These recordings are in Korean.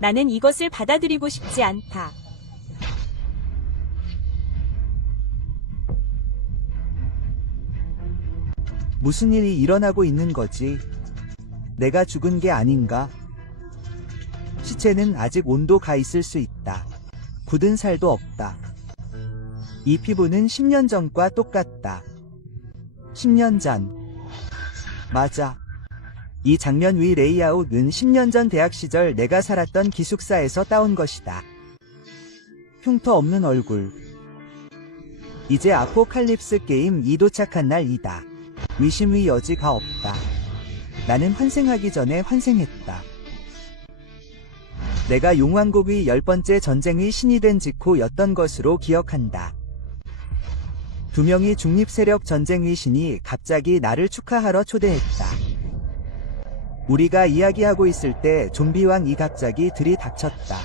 나는 이것을 받아들이고 싶지 않다. 무슨 일이 일어나고 있는 거지? 내가 죽은 게 아닌가? 시체는 아직 온도가 있을 수 있다. 굳은 살도 없다. 이 피부는 10년 전과 똑같다. 10년 전. 맞아. 이 장면 위 레이아웃은 10년 전 대학 시절 내가 살았던 기숙사에서 따온 것이다. 흉터 없는 얼굴. 이제 아포칼립스 게임 2 도착한 날이다. 의심의 여지가 없다. 나는 환생하기 전에 환생했다. 내가 용왕국의 10번째 전쟁의 신이 된 직후였던 것으로 기억한다. 2명의 중립세력 전쟁의 신이 갑자기 나를 축하하러 초대했다. 우리가 이야기하고 있을 때 좀비왕이 갑자기 들이닥쳤다.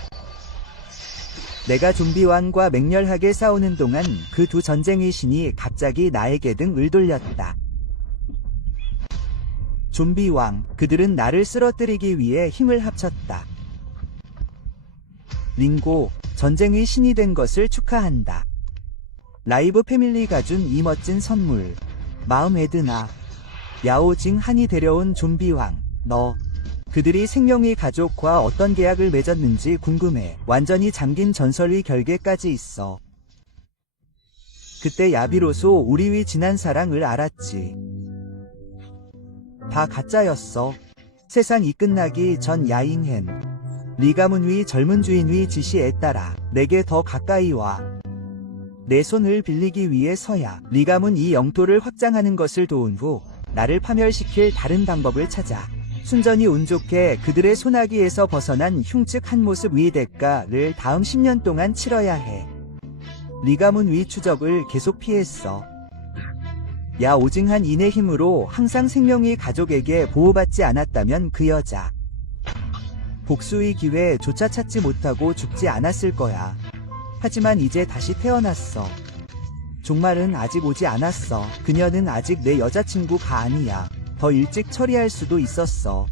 내가 좀비왕과 맹렬하게 싸우는 동안 그 두 전쟁의 신이 갑자기 나에게 등을 돌렸다. 좀비왕, 그들은 나를 쓰러뜨리기 위해 힘을 합쳤다. 링고, 전쟁의 신이 된 것을 축하한다. 라이브 패밀리가 준 이 멋진 선물. 마음 에드나. 야오징 한이 데려온 좀비왕, 너. 그들이 생명의 가족과 어떤 계약을 맺었는지 궁금해. 완전히 잠긴 전설의 결계까지 있어. 그때 야비로소 우리의 진한 사랑을 알았지. 다 가짜였어. 세상이 끝나기 전 야잉헨. 리가문의 젊은 주인의 지시에 따라 내게 더 가까이 와. 내 손을 빌리기 위해서야. 리가문 이 영토를 확장하는 것을 도운 후 나를 파멸시킬 다른 방법을 찾아. 순전히 운 좋게 그들의 소나기에서 벗어난 흉측 한 모습의 대가를 다음 10년 동안 치러야 해. 리가문 위 추적을 계속 피했어. 야 오징한 인의 힘으로 항상 생명이 가족에게 보호받지 않았다면 그 여자. 복수의 기회조차 찾지 못하고 죽지 않았을 거야. 하지만 이제 다시 태어났어. 종말은 아직 오지 않았어. 그녀는 아직 내 여자친구가 아니야. 더 일찍 처리할 수도 있었어.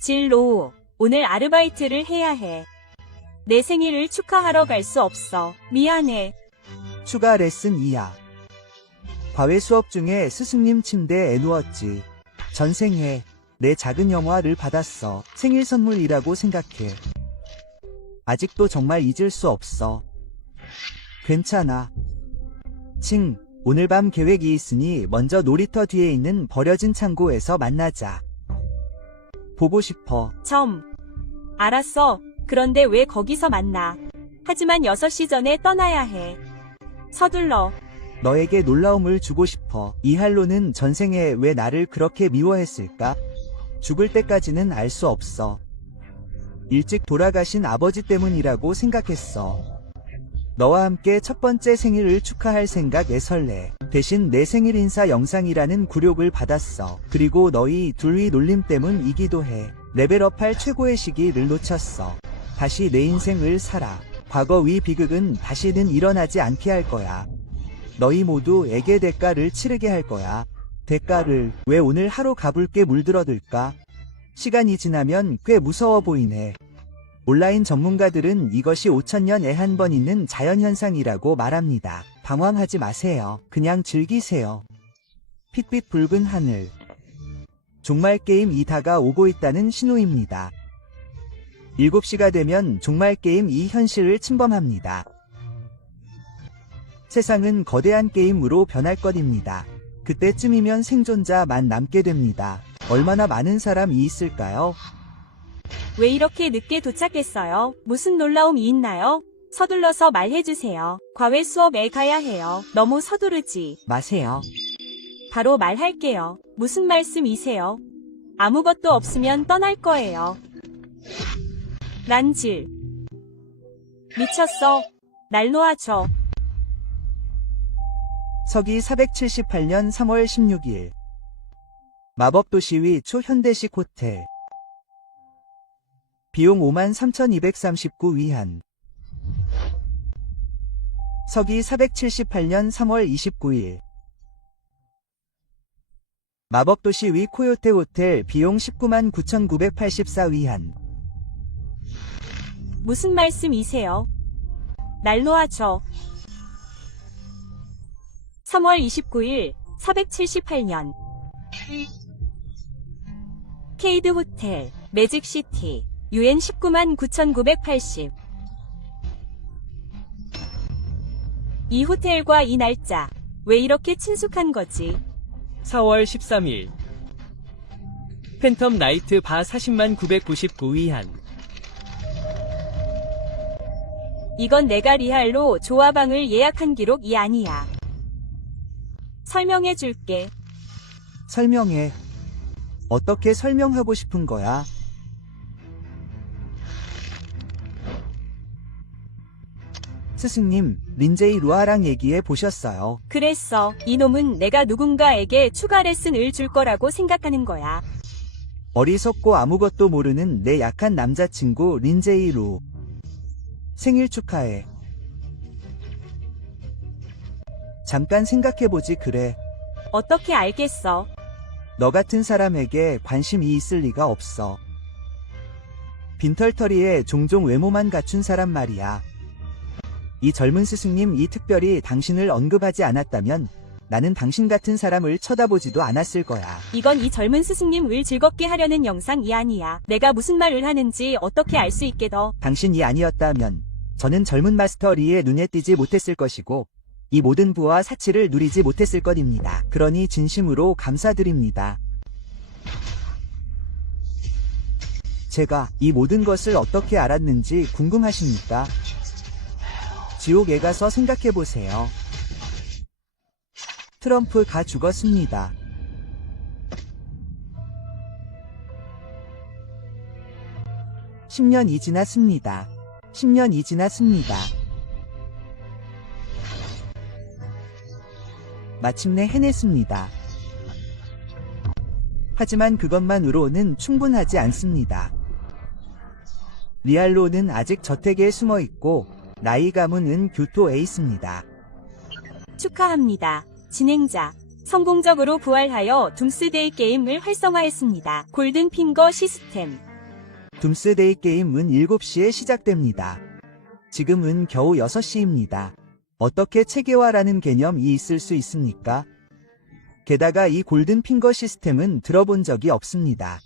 진로, 오늘 아르바이트를 해야 해. 내 생일을 축하하러 갈 수 없어. 미안해. 추가 레슨 2야. 과외 수업 중에 스승님 침대에 누웠지. 전생에 내 작은 영화를 받았어. 생일 선물이라고 생각해. 아직도 정말 잊을 수 없어. 괜찮아. 칭, 오늘 밤 계획이 있으니 먼저 놀이터 뒤에 있는 버려진 창고에서 만나자. 보고 싶어. 알았어. 그런데 왜 거기서 만나? 하지만 6시 전에 떠나야 해. 서둘러. 너에게 놀라움을 주고 싶어. 이 할로는 전생에 왜 나를 그렇게 미워했을까? 죽을 때까지는 알 수 없어. 일찍 돌아가신 아버지 때문이라고 생각했어. 너와 함께 첫 번째 생일을 축하할 생각에 설레. 대신 내 생일 인사 영상이라는 굴욕을 받았어. 그리고 너희 둘의 놀림 때문이기도 해. 레벨업할 최고의 시기를 놓쳤어. 다시 내 인생을 살아. 과거의 비극은 다시는 일어나지 않게 할 거야. 너희 모두에게 대가를 치르게 할 거야. 대가를. 왜 오늘 하루 가불게 물들어들까? 시간이 지나면 꽤 무서워 보이네. 온라인 전문가들은 이것이 5000년에 한 번 있는 자연현상이라고 말합니다. 방황하지 마세요. 그냥 즐기세요. 핏빛 붉은 하늘. 종말 게임 2다가 오고 있다는 신호입니다. 7시가 되면 종말 게임 2 현실을 침범합니다. 세상은 거대한 게임으로 변할 것입니다. 그때쯤이면 생존자만 남게 됩니다. 얼마나 많은 사람이 있을까요? 왜 이렇게 늦게 도착했어요? 무슨 놀라움이 있나요? 서둘러서 말해주세요. 과외 수업에 가야 해요. 너무 서두르지 마세요. 바로 말할게요. 무슨 말씀이세요? 아무것도 없으면 떠날 거예요. 란질. 미쳤어. 날 놓아줘. 서기 478년 3월 16일. 마법도시 위 초현대식 호텔. 비용 53,239 위안. 서기 478년 3월 29일. 마법도시 위 코요테 호텔 비용 19만 9,984 위안. 무슨 말씀이세요? 날로 하죠. 3월 29일 478년 케이드 호텔 매직시티 UN 19만 9,980. 이 호텔과 이 날짜 왜 이렇게 친숙한 거지? 4월 13일 팬텀 나이트 바 40만 999 위안. 이건 내가 리할로 조화방을 예약한 기록이 아니야. 설명해 줄게. 설명해. 어떻게 설명하고 싶은 거야? 스승님, 린제이 루아랑 얘기해 보셨어요. 그랬어. 이놈은 내가 누군가에게 추가 레슨을 줄 거라고 생각하는 거야. 어리석고 아무것도 모르는 내 약한 남자친구 린제이 루. 생일 축하해. 잠깐 생각해보지 그래. 어떻게 알겠어? 너 같은 사람에게 관심이 있을 리가 없어. 빈털터리에 종종 외모만 갖춘 사람 말이야. 이 젊은 스승님이 특별히 당신을 언급하지 않았다면 나는 당신 같은 사람을 쳐다보지도 않았을 거야. 이건 이 젊은 스승님을 즐겁게 하려는 영상이 아니야. 내가 무슨 말을 하는지 어떻게 알 수 있게 더. 당신이 아니었다면 저는 젊은 마스터 리의 눈에 띄지 못했을 것이고 이 모든 부와 사치를 누리지 못했을 것입니다. 그러니 진심으로 감사드립니다. 제가 이 모든 것을 어떻게 알았는지 궁금하십니까? 지옥에 가서 생각해보세요. 트럼프가 죽었습니다. (10년이) 지났습니다. 10년이 지났습니다. 마침내 해냈습니다. 하지만 그것만으로는 충분하지 않습니다. 리알로는 아직 저택에 숨어있고 나이 가문은 교토에 있습니다. 축하합니다. 진행자. 성공적으로 부활하여 둠스데이 게임을 활성화했습니다. 골든 핑거 시스템. 둠스데이 게임은 7시에 시작됩니다. 지금은 겨우 6시입니다. 어떻게 체계화라는 개념이 있을 수 있습니까? 게다가 이 골든 핑거 시스템은 들어본 적이 없습니다.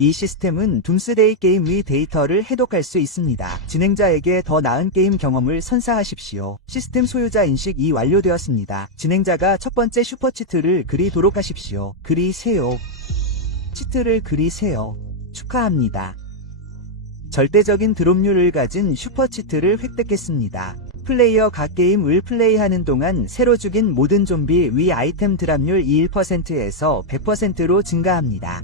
이 시스템은 둠스데이 게임의 데이터를 해독할 수 있습니다. 진행자에게 더 나은 게임 경험을 선사하십시오. 시스템 소유자 인식이 완료되었습니다. 진행자가 첫 번째 슈퍼치트를 그리도록 하십시오. 그리세요. 치트를 그리세요. 축하합니다. 절대적인 드롭률을 가진 슈퍼치트를 획득했습니다. 플레이어가 게임을 플레이하는 동안 새로 죽인 모든 좀비 위 아이템 드랍률 21%에서 100%로 증가합니다.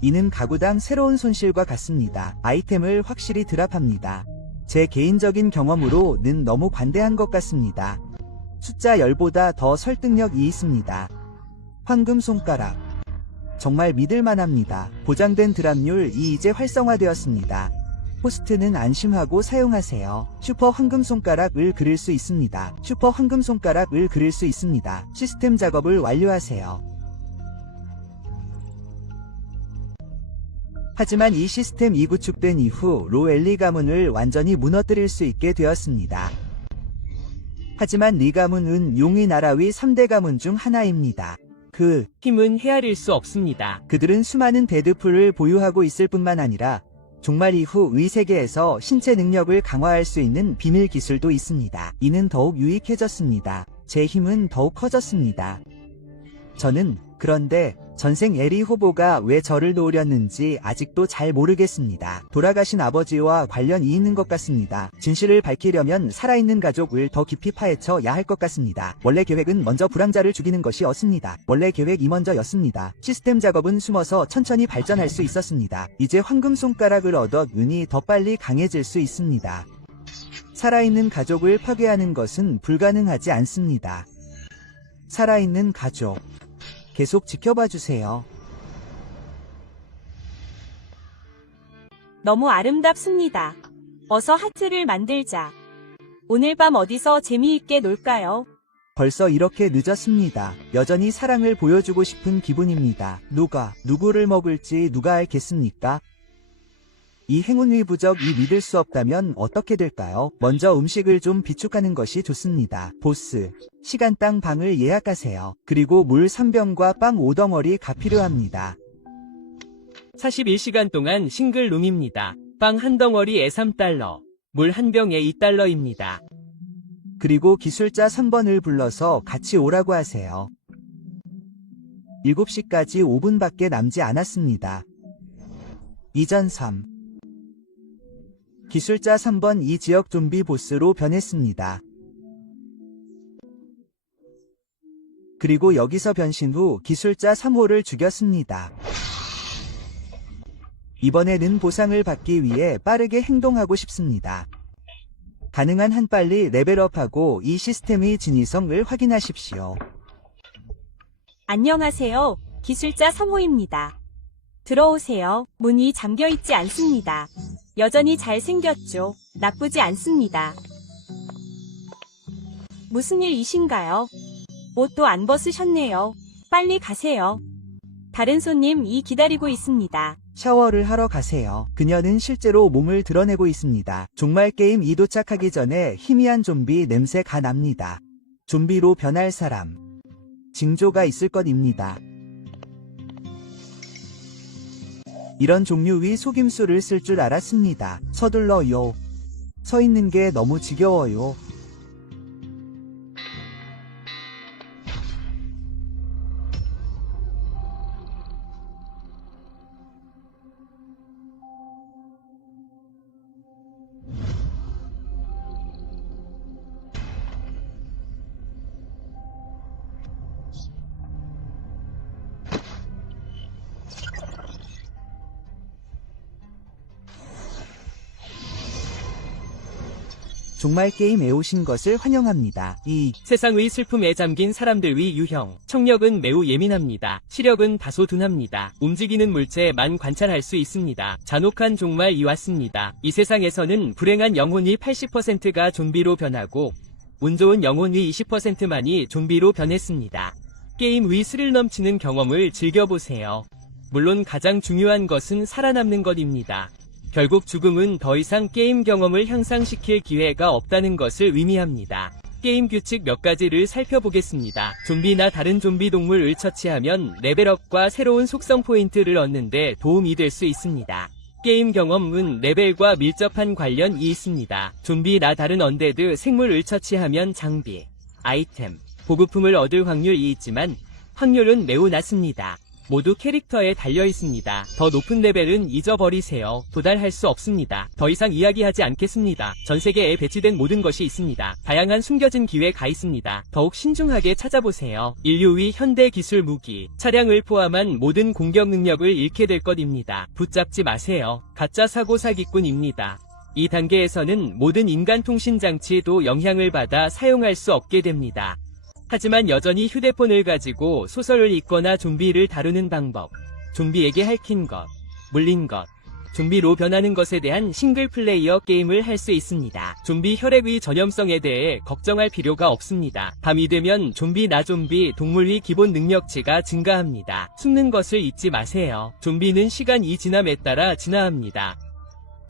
이는 가구당 새로운 손실과 같습니다. 아이템을 확실히 드랍합니다. 제 개인적인 경험으로는 너무 관대한 것 같습니다. 숫자 10보다 더 설득력이 있습니다. 황금 손가락. 정말 믿을만합니다. 보장된 드랍률이 이제 활성화되었습니다. 호스트는 안심하고 사용하세요. 슈퍼 황금 손가락을 그릴 수 있습니다. 슈퍼 황금 손가락을 그릴 수 있습니다. 시스템 작업을 완료하세요. 하지만 이 시스템이 구축된 이후 로엘리 가문을 완전히 무너뜨릴 수 있게 되었습니다. 하지만 리 가문은 용의 나라 위 3대 가문 중 하나입니다. 힘은 헤아릴 수 없습니다. 그들은 수많은 데드풀을 보유하고 있을 뿐만 아니라 종말 이후 의 세계에서 신체 능력을 강화할 수 있는 비밀 기술도 있습니다. 이는 더욱 유익해졌습니다. 제 힘은 더욱 커졌습니다. 저는 그런데 전생 에리 후보가 왜 저를 노렸는지 아직도 잘 모르겠습니다. 돌아가신 아버지와 관련이 있는 것 같습니다. 진실을 밝히려면 살아있는 가족을 더 깊이 파헤쳐야 할 것 같습니다. 원래 계획은 먼저 불황자를 죽이는 것이었습니다. 원래 계획이 먼저였습니다. 시스템 작업은 숨어서 천천히 발전할 수 있었습니다. 이제 황금 손가락을 얻어 눈이 더 빨리 강해질 수 있습니다. 살아있는 가족을 파괴하는 것은 불가능하지 않습니다. 살아있는 가족. 계속 지켜봐 주세요. 너무 아름답습니다. 어서 하트를 만들자. 오늘 밤 어디서 재미있게 놀까요? 벌써 이렇게 늦었습니다. 여전히 사랑을 보여주고 싶은 기분입니다. 누구를 먹을지 누가 알겠습니까? 이 행운의 부적이 믿을 수 없다면 어떻게 될까요? 먼저 음식을 좀 비축하는 것이 좋습니다. 보스, 시간당 방을 예약하세요. 그리고 물 3병과 빵 5덩어리가 필요합니다. 41시간 동안 싱글룸입니다. 빵 한 덩어리에 3달러, 물 한 병에 2달러입니다. 그리고 기술자 3번을 불러서 같이 오라고 하세요. 7시까지 5분밖에 남지 않았습니다. 이전 3. 기술자 3번 이 지역 좀비 보스로 변했습니다. 그리고 여기서 변신 후 기술자 3호를 죽였습니다. 이번에는 보상을 받기 위해 빠르게 행동하고 싶습니다. 가능한 한 빨리 레벨업하고 이 시스템의 진위성을 확인하십시오. 안녕하세요. 기술자 3호입니다. 들어오세요. 문이 잠겨 있지 않습니다. 여전히 잘생겼죠? 나쁘지 않습니다. 무슨 일이신가요? 옷도 안 벗으셨네요. 빨리 가세요. 다른 손님이 기다리고 있습니다. 샤워를 하러 가세요. 그녀는 실제로 몸을 드러내고 있습니다. 종말 게임 2 도착하기 전에 희미한 좀비 냄새가 납니다. 좀비로 변할 사람. 징조가 있을 것입니다. 이런 종류의 속임수를 쓸 줄 알았습니다. 서둘러요. 서 있는 게 너무 지겨워요. 종말 게임에 오신 것을 환영합니다. 세상의 슬픔에 잠긴 사람들의 유형. 청력은 매우 예민합니다. 시력은 다소 둔합니다. 움직이는 물체만 관찰할 수 있습니다. 잔혹한 종말이 왔습니다. 이 세상에서는 불행한 영혼이 80%가 좀비로 변하고 운 좋은 영혼의 20%만이 좀비로 변했습니다. 게임 위 스릴 넘치는 경험을 즐겨보세요. 물론 가장 중요한 것은 살아남는 것입니다. 결국 죽음은 더 이상 게임 경험을 향상시킬 기회가 없다는 것을 의미합니다. 게임 규칙 몇 가지를 살펴보겠습니다. 좀비나 다른 좀비 동물을 처치하면 레벨업과 새로운 속성 포인트를 얻는데 도움이 될 수 있습니다. 게임 경험은 레벨과 밀접한 관련이 있습니다. 좀비나 다른 언데드 생물을 처치하면 장비, 아이템, 보급품을 얻을 확률이 있지만 확률은 매우 낮습니다. 모두 캐릭터에 달려 있습니다. 더 높은 레벨은 잊어버리세요. 도달할 수 없습니다. 더 이상 이야기하지 않겠습니다. 전 세계에 배치된 모든 것이 있습니다. 다양한 숨겨진 기회가 있습니다. 더욱 신중하게 찾아보세요. 인류의 현대 기술 무기, 차량을 포함한 모든 공격 능력을 잃게 될 것입니다. 붙잡지 마세요. 가짜 사고 사기꾼입니다. 이 단계에서는 모든 인간 통신 장치도 영향을 받아 사용할 수 없게 됩니다. 하지만 여전히 휴대폰을 가지고 소설을 읽거나 좀비를 다루는 방법, 좀비에게 핥힌 것, 물린 것, 좀비로 변하는 것에 대한 싱글 플레이어 게임을 할 수 있습니다. 좀비 혈액의 전염성에 대해 걱정할 필요가 없습니다. 밤이 되면 좀비나 좀비 동물의 기본 능력치가 증가합니다. 숨는 것을 잊지 마세요. 좀비는 시간이 지남에 따라 진화합니다.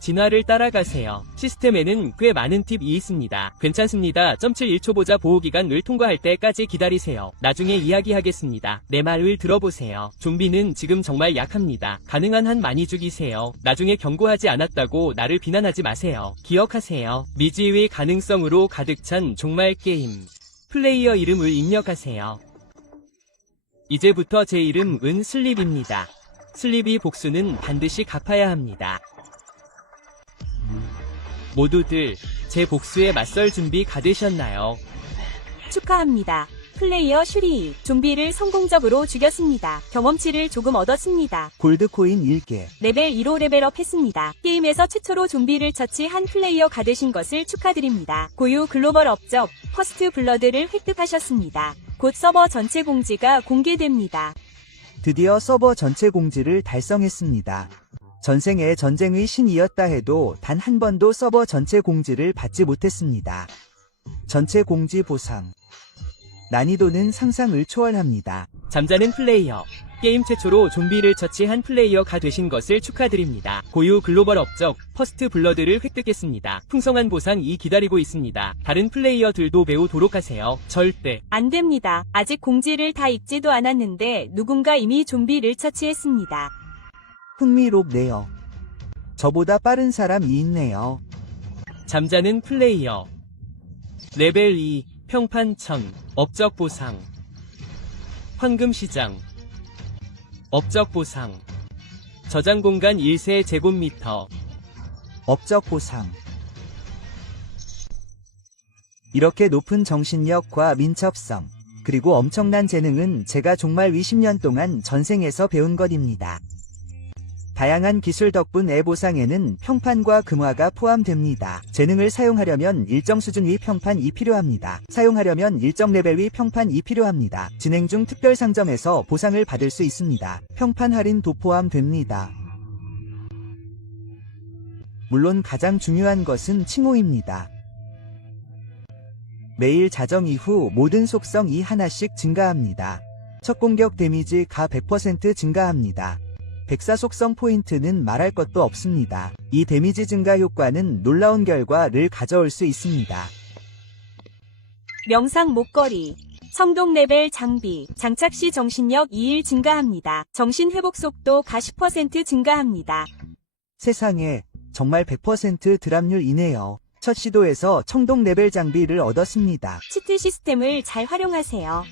진화를 따라가세요. 시스템에는 꽤 많은 팁이 있습니다. 괜찮습니다. 0.71초 보자 보호기간을 통과할 때까지 기다리세요. 나중에 이야기하겠습니다. 내 말을 들어보세요. 좀비는 지금 정말 약합니다. 가능한 한 많이 죽이세요. 나중에 경고하지 않았다고 나를 비난하지 마세요. 기억하세요. 미지의 가능성으로 가득 찬 종말 게임. 플레이어 이름을 입력하세요. 이제부터 제 이름은 슬립입니다. 슬립이 복수는 반드시 갚아야 합니다. 모두들 제 복수에 맞설 준비 가되셨나요? 축하합니다. 플레이어 슈리, 좀비를 성공적으로 죽였습니다. 경험치를 조금 얻었습니다. 골드코인 1개. 레벨 2로 레벨업 했습니다. 게임에서 최초로 좀비를 처치한 플레이어가 되신 것을 축하드립니다. 고유 글로벌 업적, 퍼스트 블러드를 획득하셨습니다. 곧 서버 전체 공지가 공개됩니다. 드디어 서버 전체 공지를 달성했습니다. 전생에 전쟁의 신이었다 해도 단 한 번도 서버 전체 공지를 받지 못했습니다. 전체 공지 보상. 난이도는 상상을 초월합니다. 잠자는 플레이어. 게임 최초로 좀비를 처치한 플레이어가 되신 것을 축하드립니다. 고유 글로벌 업적 퍼스트 블러드를 획득했습니다. 풍성한 보상이 기다리고 있습니다. 다른 플레이어들도 배우도록 하세요. 절대 안 됩니다. 아직 공지를 다 읽지도 않았는데 누군가 이미 좀비를 처치했습니다. 흥미롭네요. 저보다 빠른 사람이 있네요. 잠자는 플레이어. 레벨 2 평판 1000 업적 보상. 황금시장. 업적 보상. 저장 공간 1세 제곱미터. 업적 보상. 이렇게 높은 정신력과 민첩성, 그리고 엄청난 재능은 제가 정말 20년 동안 전생에서 배운 것입니다. 다양한 기술 덕분에 보상에는 평판과 금화가 포함됩니다. 재능을 사용하려면 일정 수준 위 평판이 필요합니다. 사용하려면 일정 레벨 위 평판이 필요합니다. 진행 중 특별 상점에서 보상을 받을 수 있습니다. 평판 할인도 포함됩니다. 물론 가장 중요한 것은 칭호입니다. 매일 자정 이후 모든 속성이 하나씩 증가합니다. 첫 공격 데미지가 100% 증가합니다. 백사 속성 포인트는 말할 것도 없습니다. 이 데미지 증가 효과는 놀라운 결과를 가져올 수 있습니다. 명상 목걸이. 성동 레벨 장비. 장착 시 정신력 2일 증가합니다. 정신 회복 속도가 10% 증가합니다. 세상에 정말 100% 드랍률이네요. 첫 시도에서 청동 레벨 장비를 얻었습니다. 치트 시스템을 잘 활용하세요.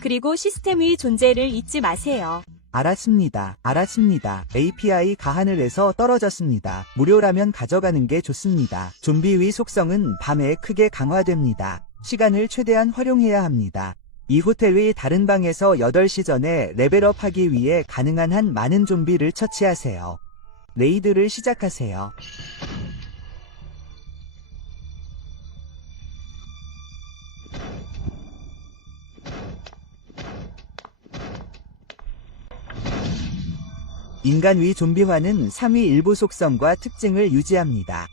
그리고 시스템의 존재를 잊지 마세요. 알았습니다. API가 하늘에서 떨어졌습니다. 무료라면 가져가는 게 좋습니다. 좀비의 속성은 밤에 크게 강화됩니다. 시간을 최대한 활용해야 합니다. 이 호텔의 다른 방에서 8시 전에 레벨업 하기 위해 가능한 한 많은 좀비를 처치하세요. 레이드를 시작하세요. 인간 위 좀비화는 3위 일부 속성과 특징을 유지합니다.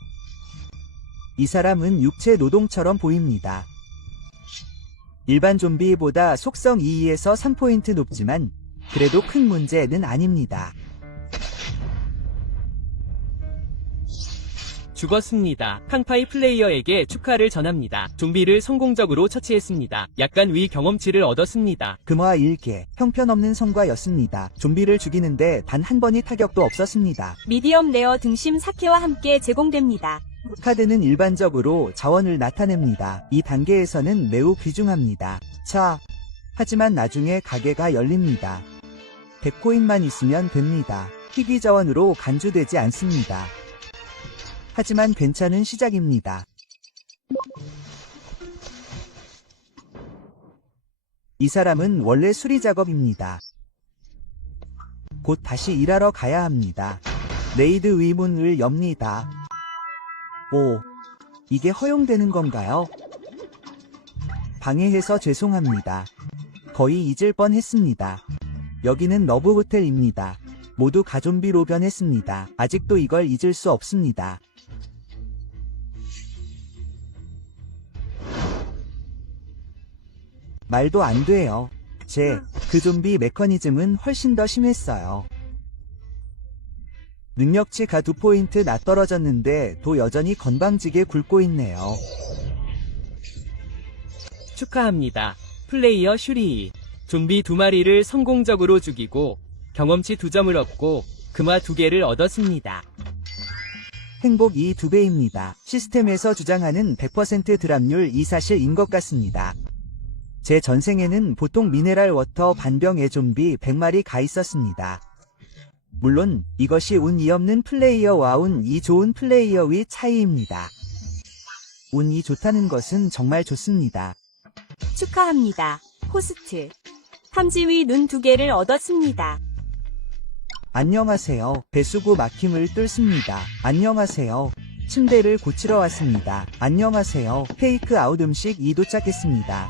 이 사람은 육체 노동처럼 보입니다. 일반 좀비보다 속성 2에서 3포인트 높지만 그래도 큰 문제는 아닙니다. 죽었습니다. 캉파이 플레이어에게 축하를 전합니다. 좀비를 성공적으로 처치했습니다. 약간 위 경험치를 얻었습니다. 금화 1개, 형편없는 성과였습니다. 좀비를 죽이는데 단 한 번의 타격도 없었습니다. 미디엄 레어 등심 사케와 함께 제공됩니다. 카드는 일반적으로 자원을 나타냅니다. 이 단계에서는 매우 귀중합니다. 하지만 나중에 가게가 열립니다. 100코인만 있으면 됩니다. 희귀 자원으로 간주되지 않습니다. 하지만 괜찮은 시작입니다. 이 사람은 원래 수리 작업입니다. 곧 다시 일하러 가야 합니다. 레이드 위문을 엽니다. 오, 이게 허용되는 건가요? 방해해서 죄송합니다. 거의 잊을 뻔했습니다. 여기는 러브 호텔입니다. 모두 가좀비로 변했습니다. 아직도 이걸 잊을 수 없습니다. 말도 안 돼요. 그 좀비 메커니즘은 훨씬 더 심했어요. 능력치가 2포인트 낮떨어졌는데 도 여전히 건방지게 굴고 있네요. 축하합니다. 플레이어 슈리. 좀비 2마리를 성공적으로 죽이고 경험치 2점을 얻고 금화 2개를 얻었습니다. 행복이 2배입니다. 시스템에서 주장하는 100% 드랍률 이 사실인 것 같습니다. 제 전생에는 보통 미네랄 워터 반병 좀비 100마리 가 있었습니다. 물론 이것이 운이 없는 플레이어와 운이 좋은 플레이어의 차이입니다. 운이 좋다는 것은 정말 좋습니다. 축하합니다. 호스트. 탐지위 눈 2개를 얻었습니다. 안녕하세요. 배수구 막힘을 뚫습니다. 안녕하세요. 침대를 고치러 왔습니다. 안녕하세요. 테이크 아웃 음식이 도착했습니다.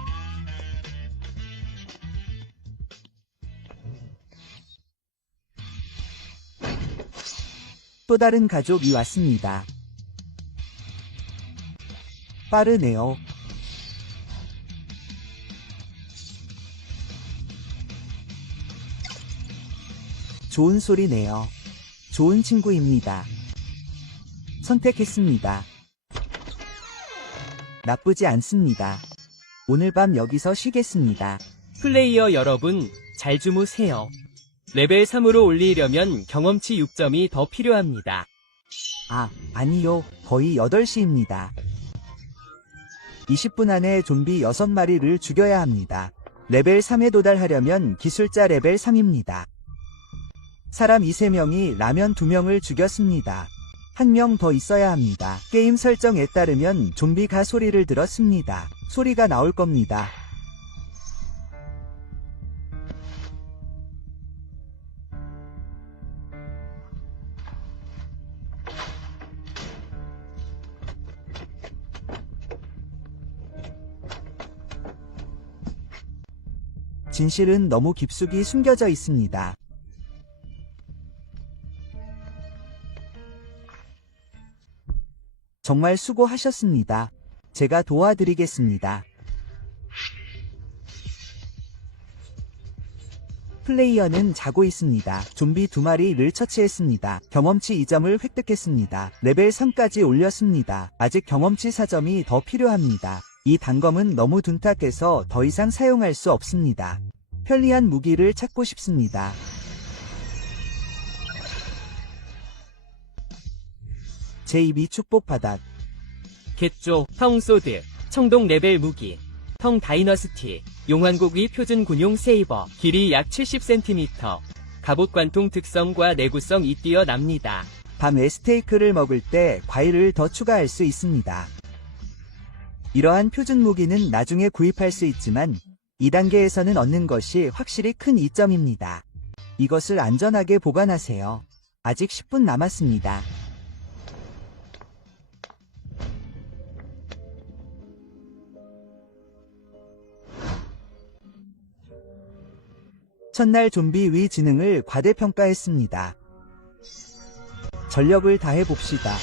또 다른 가족이 왔습니다. 빠르네요. 좋은 소리네요. 좋은 친구입니다. 선택했습니다. 나쁘지 않습니다. 오늘 밤 여기서 쉬겠습니다. 플레이어 여러분, 잘 주무세요. 레벨 3으로 올리려면 경험치 6점이 더 필요합니다. 아니요. 거의 8시입니다. 20분 안에 좀비 6마리를 죽여야 합니다. 레벨 3에 도달하려면 기술자 레벨 3입니다. 사람 2~3명이 라면 2명을 죽였습니다. 1명 더 있어야 합니다. 게임 설정에 따르면 좀비가 소리를 들었습니다. 소리가 나올 겁니다. 진실은 너무 깊숙이 숨겨져 있습니다. 정말 수고하셨습니다. 제가 도와드리겠습니다. 플레이어는 자고 있습니다. 좀비 2마리를 처치했습니다. 경험치 2점을 획득했습니다. 레벨 3까지 올렸습니다. 아직 경험치 4점이 더 필요합니다. 이 단검은 너무 둔탁해서 더 이상 사용할 수 없습니다. 편리한 무기를 찾고 싶습니다. 제2비 축복바닥. 겟조, 텅소드, 청동 레벨 무기, 텅 다이너스티, 용환고기 표준 군용 세이버, 길이 약 70cm, 갑옷 관통 특성과 내구성이 뛰어납니다. 밤에 스테이크를 먹을 때 과일을 더 추가할 수 있습니다. 이러한 표준 무기는 나중에 구입할 수 있지만 2단계에서는 얻는 것이 확실히 큰 이점입니다. 이것을 안전하게 보관하세요. 아직 10분 남았습니다. 첫날 좀비 위 지능을 과대평가했습니다. 전력을 다해 봅시다.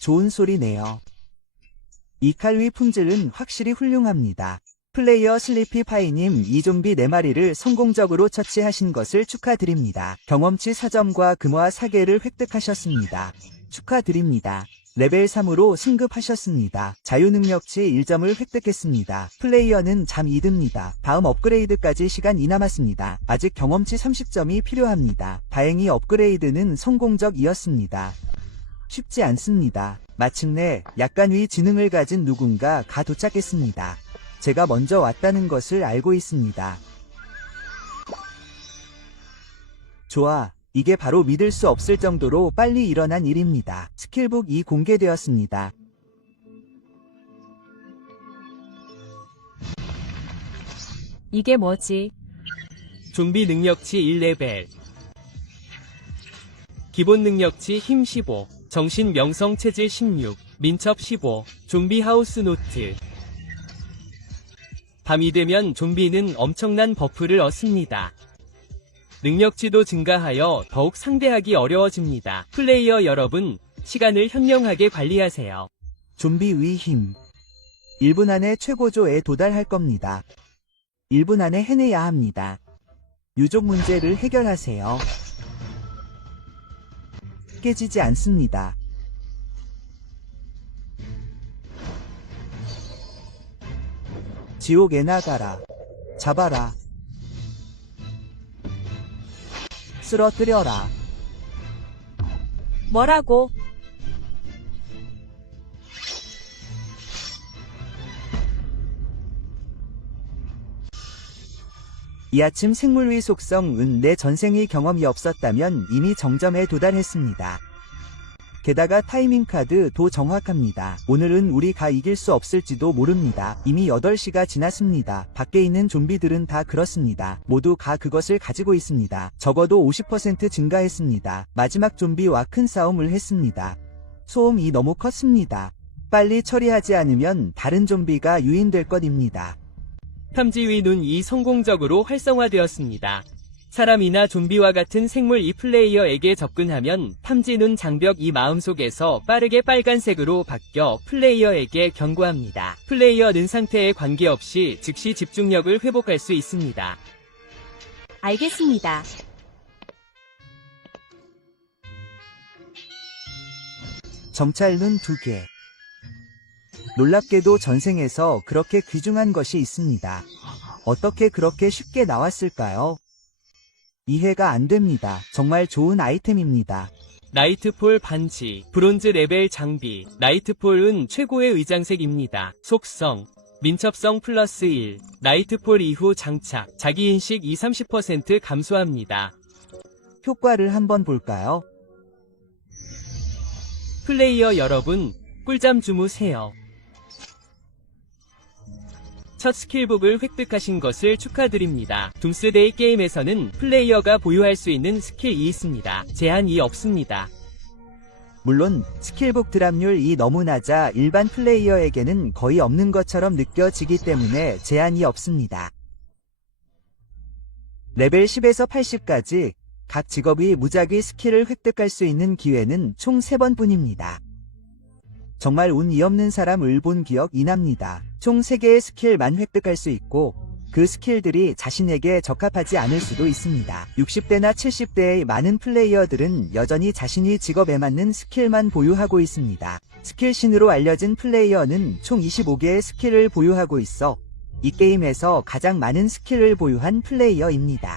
좋은 소리네요. 이 칼 위 품질은 확실히 훌륭합니다. 플레이어 슬리피 파이님, 이 좀비 4마리를 성공적으로 처치하신 것을 축하드립니다. 경험치 4점과 금화 4개를 획득하셨습니다. 축하드립니다. 레벨 3으로 승급하셨습니다. 자유능력치 1점을 획득했습니다. 플레이어는 잠이 듭니다. 다음 업그레이드까지 시간이 남았습니다. 아직 경험치 30점이 필요합니다. 다행히 업그레이드는 성공적이었습니다. 쉽지 않습니다. 마침내 약간 위 지능을 가진 누군가가 도착했습니다. 제가 먼저 왔다는 것을 알고 있습니다. 좋아. 이게 바로 믿을 수 없을 정도로 빨리 일어난 일입니다. 스킬북이 공개되었습니다. 이게 뭐지? 좀비 능력치 1레벨, 기본 능력치 힘 15, 정신 명성 체질 16, 민첩 15, 좀비 하우스 노트. 밤이 되면 좀비는 엄청난 버프를 얻습니다. 능력치도 증가하여 더욱 상대하기 어려워집니다. 플레이어 여러분, 시간을 현명하게 관리하세요. 좀비 위 힘. 1분 안에 최고조에 도달할 겁니다. 1분 안에 해내야 합니다. 유족 문제를 해결하세요. 깨지지 않습니다. 지옥에 나가라. 잡아라. 쓰러뜨려라. 뭐라고? 이 아침 생물위 속성은 내 전생의 경험이 없었다면 이미 정점에 도달했습니다. 게다가 타이밍 카드도 정확합니다. 오늘은 우리가 이길 수 없을지도 모릅니다. 이미 8시가 지났습니다. 밖에 있는 좀비들은 다 그렇습니다. 모두 다 그것을 가지고 있습니다. 적어도 50% 증가했습니다. 마지막 좀비와 큰 싸움을 했습니다. 소음이 너무 컸습니다. 빨리 처리하지 않으면 다른 좀비가 유인될 것입니다. 탐지위 눈이 성공적으로 활성화되었습니다. 사람이나 좀비와 같은 생물 이 플레이어에게 접근하면 탐지눈 장벽 이 마음속에서 빠르게 빨간색으로 바뀌어 플레이어에게 경고합니다. 플레이어 는 상태에 관계없이 즉시 집중력을 회복할 수 있습니다. 알겠습니다. 정찰룬 2개. 놀랍게도 전생에서 그렇게 귀중한 것이 있습니다. 어떻게 그렇게 쉽게 나왔을까요? 이해가 안 됩니다. 정말 좋은 아이템입니다. 나이트폴 반지, 브론즈 레벨 장비. 나이트폴은 최고의 의장색입니다. 속성, 민첩성 플러스 1. 나이트폴 이후 장착, 자기인식 20-30% 감소합니다. 효과를 한번 볼까요? 플레이어 여러분, 꿀잠 주무세요. 첫 스킬북을 획득하신 것을 축하드립니다. 둠스데이 게임에서는 플레이어가 보유할 수 있는 스킬이 있습니다. 제한이 없습니다. 물론 스킬북 드랍률이 너무 낮아 일반 플레이어에게는 거의 없는 것처럼 느껴지기 때문에 제한이 없습니다. 레벨 10에서 80까지 각 직업이 무작위 스킬을 획득할 수 있는 기회는 총 3번뿐입니다. 정말 운이 없는 사람을 본 기억이 납니다. 총 3개의 스킬만 획득할 수 있고 그 스킬들이 자신에게 적합하지 않을 수도 있습니다. 60대나 70대의 많은 플레이어들은 여전히 자신이 직업에 맞는 스킬만 보유하고 있습니다. 스킬신으로 알려진 플레이어는 총 25개의 스킬을 보유하고 있어 이 게임에서 가장 많은 스킬을 보유한 플레이어입니다.